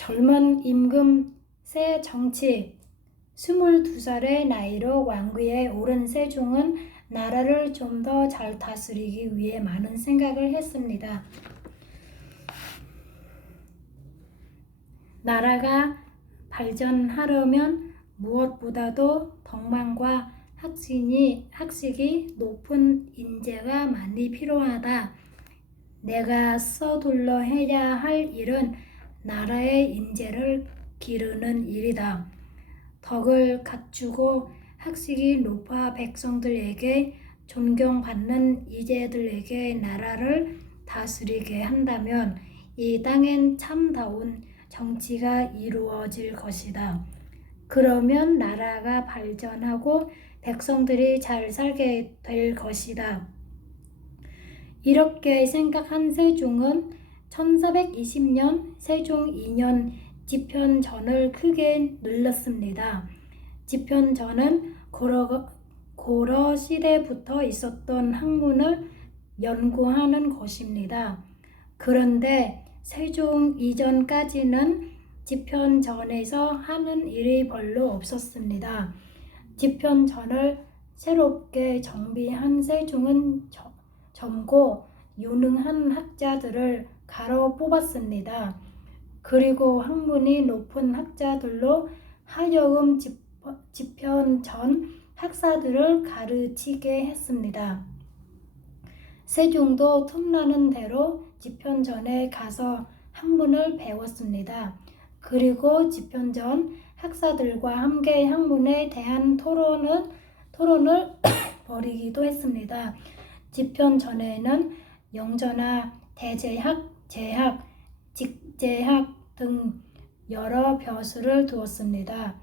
젊은 임금 새 정치 22살의 나이로 왕위에 오른 세종은 나라를 좀 더 잘 다스리기 위해 많은 생각을 했습니다. 나라가 발전하려면 무엇보다도 덕망과 학식이 높은 인재가 많이 필요하다. 내가 서둘러 해야 할 일은 나라의 인재를 기르는 일이다. 덕을 갖추고 학식이 높아 백성들에게 존경받는 인재들에게 나라를 다스리게 한다면 이 땅엔 참다운 정치가 이루어질 것이다. 그러면 나라가 발전하고 백성들이 잘 살게 될 것이다. 이렇게 생각한 세종은 1420년 세종 2년 집현전을 크게 늘렸습니다. 집현전은 고려 시대부터 있었던 학문을 연구하는 것입니다. 그런데 세종 이전까지는 집현전에서 하는 일이 별로 없었습니다. 집현전을 새롭게 정비한 세종은 젊고 유능한 학자들을 가로 뽑았습니다. 그리고 학문이 높은 학자들로 하여금 집현전 학사들을 가르치게 했습니다. 세종도 틈나는 대로 집현전에 가서 학문을 배웠습니다. 그리고 집현전 학사들과 함께 학문에 대한 토론을 벌이기도 했습니다. 집현전에는 영전하, 대제학, 제학, 직제학 등 여러 벼슬을 두었습니다.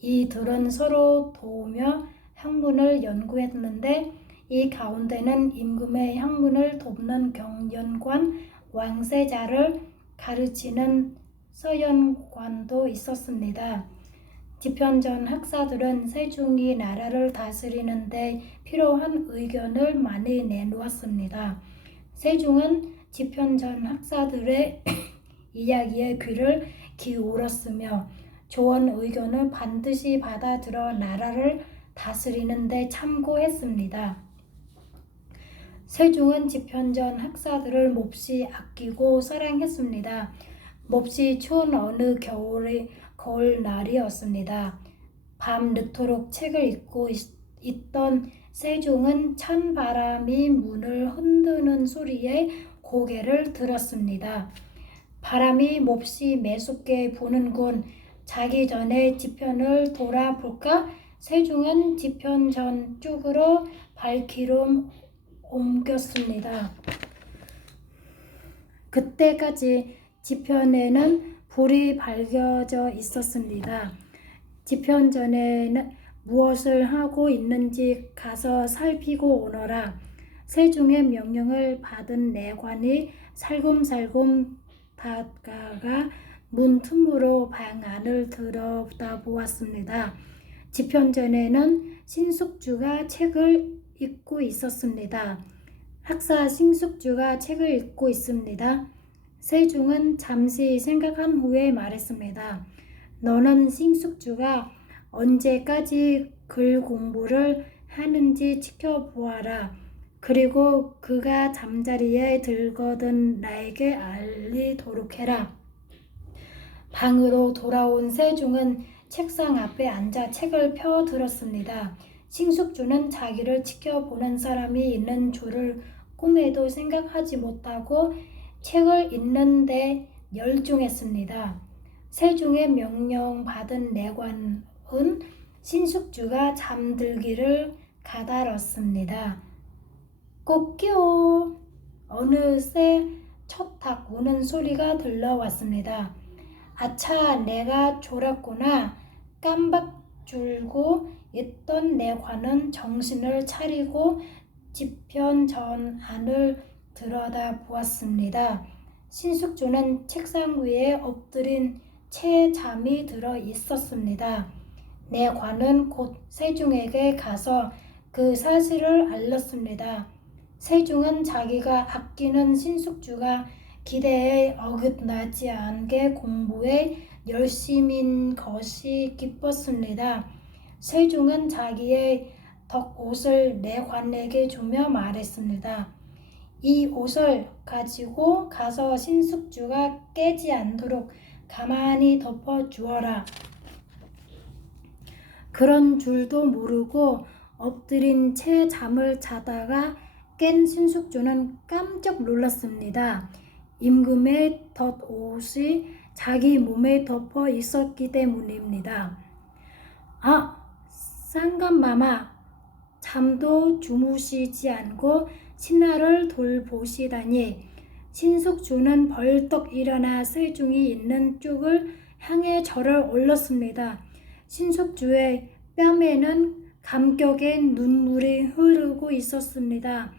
이들은 서로 도우며 학문을 연구했는데 이 가운데는 임금의 학문을 돕는 경연관, 왕세자를 가르치는 서연관도 있었습니다. 집현전 학사들은 세종이 나라를 다스리는 데 필요한 의견을 많이 내놓았습니다. 세종은 집현전 학사들의 이야기에 귀를 기울였으며 조언 의견을 반드시 받아들여 나라를 다스리는 데 참고했습니다. 세종은 집현전 학사들을 몹시 아끼고 사랑했습니다. 몹시 추운 어느 겨울날이었습니다. 밤 늦도록 책을 읽고 있던 세종은 찬 바람이 문을 흔드는 소리에 고개를 들었습니다. 바람이 몹시 매섭게 부는군. 자기 전에 집현을 돌아볼까? 세종은 집현전 쪽으로 발길을 옮겼습니다. 그때까지 집현에는 불이 밝혀져 있었습니다. 집현전에는 무엇을 하고 있는지 가서 살피고 오너라. 세종의 명령을 받은 내관이 살금살금 다가가 문 틈으로 방 안을 들여다보았습니다. 집현전에는 신숙주가 책을 읽고 있었습니다. 학사 신숙주가 책을 읽고 있습니다. 세종은 잠시 생각한 후에 말했습니다. 너는 신숙주가 언제까지 글 공부를 하는지 지켜보아라. 그리고 그가 잠자리에 들거든 나에게 알리도록 해라. 방으로 돌아온 세종은 책상 앞에 앉아 책을 펴들었습니다. 신숙주는 자기를 지켜보는 사람이 있는 줄을 꿈에도 생각하지 못하고 책을 읽는 데 열중했습니다. 세종의 명령받은 내관은 신숙주가 잠들기를 가다렸습니다. 꼭끼오! 어느새 척탁 우는 소리가 들려왔습니다. 아차, 내가 졸았구나. 깜박 졸고 있던 내관은 정신을 차리고 집현전 안을 들여다보았습니다. 신숙주는 책상 위에 엎드린 채 잠이 들어 있었습니다. 내관은 곧 세종에게 가서 그 사실을 알렸습니다. 세종은 자기가 아끼는 신숙주가 기대에 어긋나지 않게 공부에 열심인 것이 기뻤습니다. 세종은 자기의 덕옷을 내관에게 주며 말했습니다. 이 옷을 가지고 가서 신숙주가 깨지 않도록 가만히 덮어 주어라. 그런 줄도 모르고 엎드린 채 잠을 자다가 깬 신숙주는 깜짝 놀랐습니다. 임금의 덧옷이 자기 몸에 덮어 있었기 때문입니다. 아, 쌍감마마, 잠도 주무시지 않고 신하를 돌보시다니. 신숙주는 벌떡 일어나 세종이 있는 쪽을 향해 절을 올렸습니다. 신숙주의 뺨에는 감격의 눈물이 흐르고 있었습니다.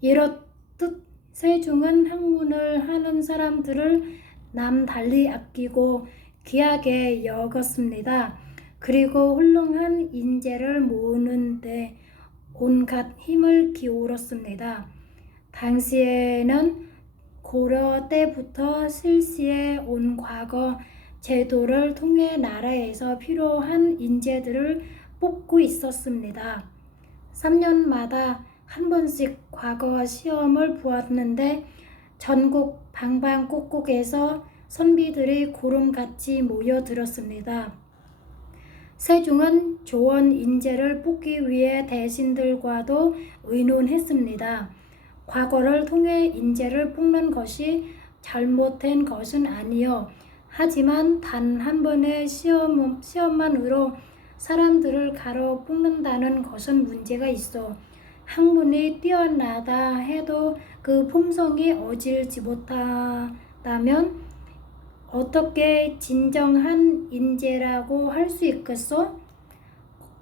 이렇듯 세종은 학문을 하는 사람들을 남달리 아끼고 귀하게 여겼습니다. 그리고 훌륭한 인재를 모으는 데 온갖 힘을 기울였습니다. 당시에는 고려 때부터 실시해 온 과거 제도를 통해 나라에서 필요한 인재들을 뽑고 있었습니다. 3년마다 한 번씩 과거 시험을 보았는데 전국 방방곡곡에서 선비들이 구름같이 모여들었습니다. 세종은 좋은 인재를 뽑기 위해 대신들과도 의논했습니다. 과거를 통해 인재를 뽑는 것이 잘못된 것은 아니요. 하지만 단 한 번의 시험만으로 사람들을 가로 뽑는다는 것은 문제가 있어. 학문이 뛰어나다 해도 그 품성이 어질지 못하다면 어떻게 진정한 인재라고 할 수 있겠소?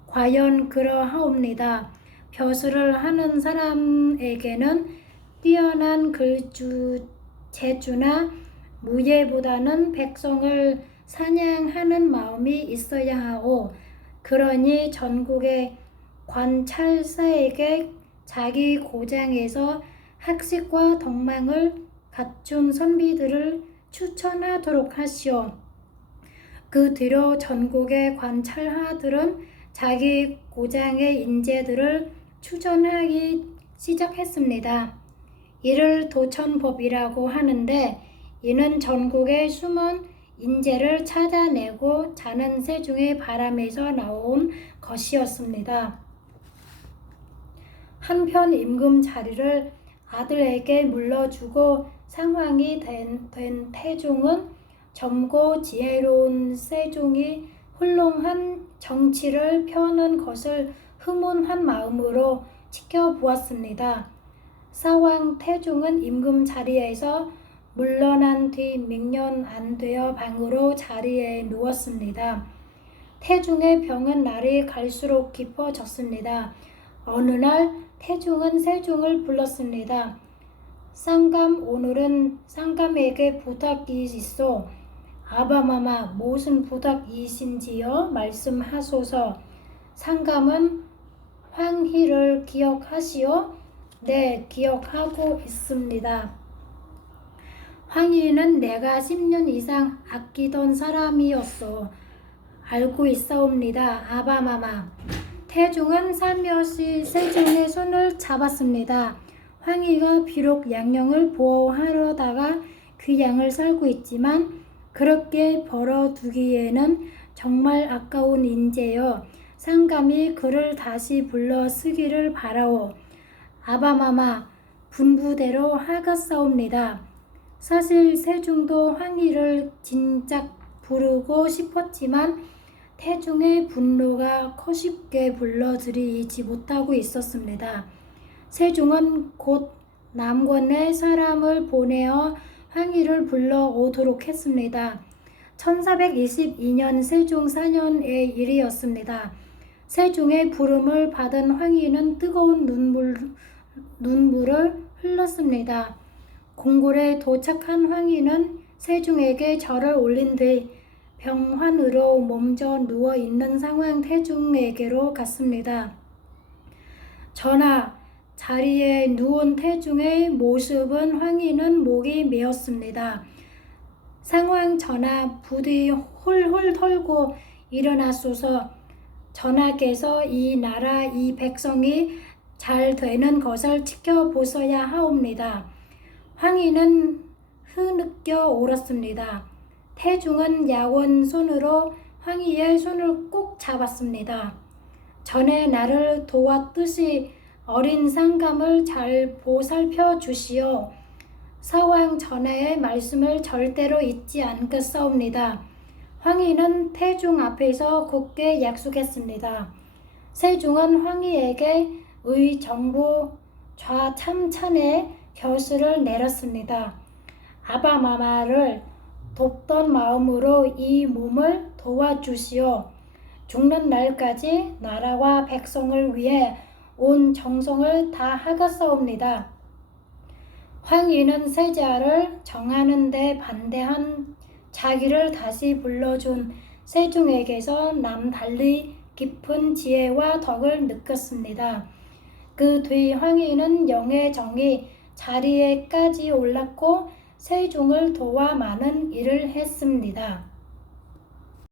과연 그러하옵니다. 벼슬을 하는 사람에게는 뛰어난 글주, 재주나 무예보다는 백성을 사냥하는 마음이 있어야 하오. 그러니 전국의 관찰사에게 자기 고장에서 학식과 덕망을 갖춘 선비들을 추천하도록 하시오. 그 뒤로 전국의 관찰하들은 자기 고장의 인재들을 추천하기 시작했습니다. 이를 도천법이라고 하는데 이는 전국의 숨은 인재를 찾아내고 자는 세종의 바람에서 나온 것이었습니다. 한편 임금 자리를 아들에게 물려주고 상황이 된 태종은 젊고 지혜로운 세종이 훌륭한 정치를 펴는 것을 흐뭇한 마음으로 지켜보았습니다. 사왕 태종은 임금 자리에서 물러난 뒤 몇 년 안 되어 방으로 자리에 누웠습니다. 태종의 병은 날이 갈수록 깊어졌습니다. 어느 날 태종은 세종을 불렀습니다. 쌍감, 오늘은 쌍감에게 부탁이 있어. 아바마마, 무슨 부탁이신지요? 말씀하소서. 상감은 황희를 기억하시오? 네, 기억하고 있습니다. 황희는 내가 10년 이상 아끼던 사람이었어. 알고 있사옵니다. 아바마마. 태종은 살며시 세종의 손을 잡았습니다. 황희가 비록 양령을 보호하려다가 그 양을 살고 있지만 그렇게 벌어두기에는 정말 아까운 인재여. 상감이 그를 다시 불러 쓰기를 바라오. 아바마마, 분부대로 하겠사옵니다. 사실 세종도 황희를 진작 부르고 싶었지만 태종의 분노가 커쉽게 불러들이지 못하고 있었습니다. 세종은 곧 남권에 사람을 보내어 황희를 불러오도록 했습니다. 1422년 세종 4년의 일이었습니다. 세종의 부름을 받은 황희는 뜨거운 눈물을 흘렸습니다. 궁궐에 도착한 황희는 세종에게 절을 올린 뒤 병환으로 몸져 누워있는 상황 태종에게로 갔습니다. 전하, 자리에 누운 태중의 모습은 황희는 목이 메었습니다. 상황 전하 부디 훌훌 털고 일어나소서. 전하께서 이 나라 이 백성이 잘 되는 것을 지켜보셔야 하옵니다. 황희는 흐느껴 울었습니다. 태중은 야원 손으로 황희의 손을 꼭 잡았습니다. 전에 나를 도왔듯이 어린 상감을 잘 보살펴 주시오. 서왕 전하의 말씀을 절대로 잊지 않겠사옵니다. 황희는 태중 앞에서 굳게 약속했습니다. 세종은 황희에게 의정부 좌참찬의 결실을 내렸습니다. 아바마마를 돕던 마음으로 이 몸을 도와주시오. 죽는 날까지 나라와 백성을 위해 온 정성을 다하겠사옵니다. 황희는 세자를 정하는 데 반대한 자기를 다시 불러준 세종에게서 남달리 깊은 지혜와 덕을 느꼈습니다. 그 뒤 황희는 영의 정이 자리에까지 올랐고 세종을 도와 많은 일을 했습니다.